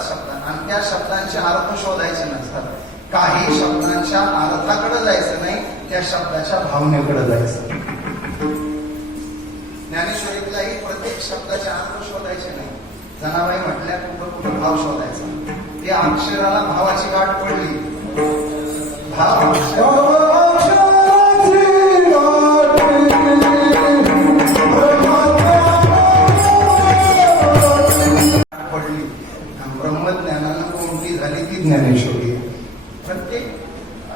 असतात शब्दांना. आणि त्या शब्दांचे अर्थ शोधायचे नसतात. काही शब्दांच्या अर्थाकडे जायचं नाही त्या शब्दाच्या भावनेकडे जायचं. ज्ञानेश्वरीतलाही प्रत्येक शब्दाचे अर्थ शोधायचे नाही. जनाबाई म्हटल्या कुठं कुठं भाव शोधायचा. त्या अक्षराला भावाची गाठ पडली. भाव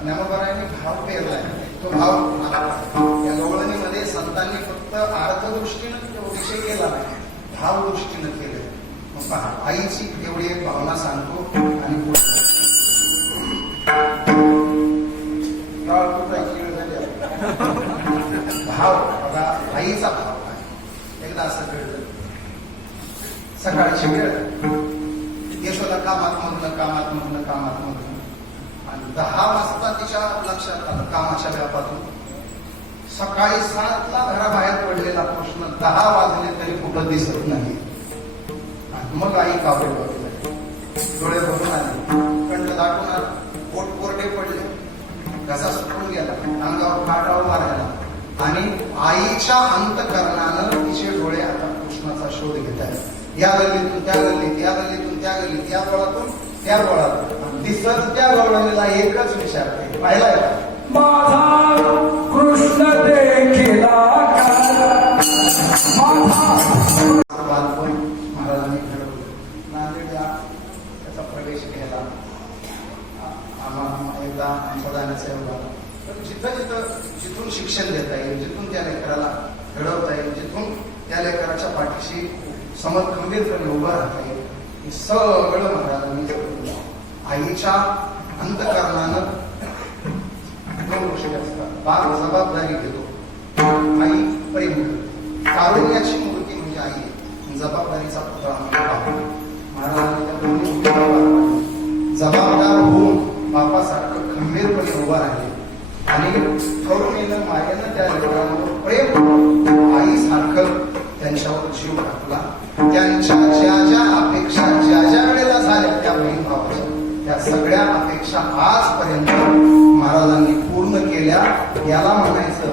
ज्ञानोबरायांनी भाव पेरलाय. तो भाव या गवळणीमध्ये संतांनी फक्त अर्थदृष्टीनं तो विषय केला नाही भाव दृष्टीनं केलं. मग पहा आईची एवढी एक भावना सांगतो आणि वेळ झाली आता. भाव बघा आईचा भाव आहे. एकदा असं कळलं. सकाळची वेळ. यशोदा कामात मग्न कामात मग्न कामात मग्न दहा वाजता तिच्या लक्षात आलं कामाच्या व्यापातून. सकाळी सातला घराबाहेर पडलेला प्रश्न दहा वाजले तरी कुठं दिसत नाही. मग आई कावडे बघितलं डोळे भरून आले. कंठ दाटून आला. पोट कोरडे पडले. घसा सुटून गेला. अंगावर काटाव मारायला आणि आईच्या अंतकरणानं तिचे डोळे आता कृष्णाचा शोध घेत आहेत. या गल्लीतून त्या गल्लीत या गल्लीतून त्या गल्लीत या गोळातून त्या गोळातून दिसत त्या गवळणीला एकच विचारते पाहिलाय माझा कृष्ण देखिला माझा बालपण महाराजांनी घडवलं. नांदेड या त्याचा प्रवेश केला आ- आम्हाला एकदा आमचा जाण्याचा योग आला तर जिथं जिथं जिथून शिक्षण देता येईल जिथून त्या लेकराला घडवता येईल जिथून त्या लेकराच्या पाठीशी समज खंबीरपणे उभं राहता येईल हे सगळं महाराजांनी. आईच्या अंतकरणानं दोन बाप जबाबदारी घेतो. आई प्रेम कारुण्याची मूर्ती म्हणजे आई जबाबदारीचा पुतळा म्हणजे महाराजांनी त्या दोन्ही जबाबदार होऊन बापासारखं खंबीरपणे उभा राहिले. आणि करुणेनं मायेनं त्या E ela ama. Né?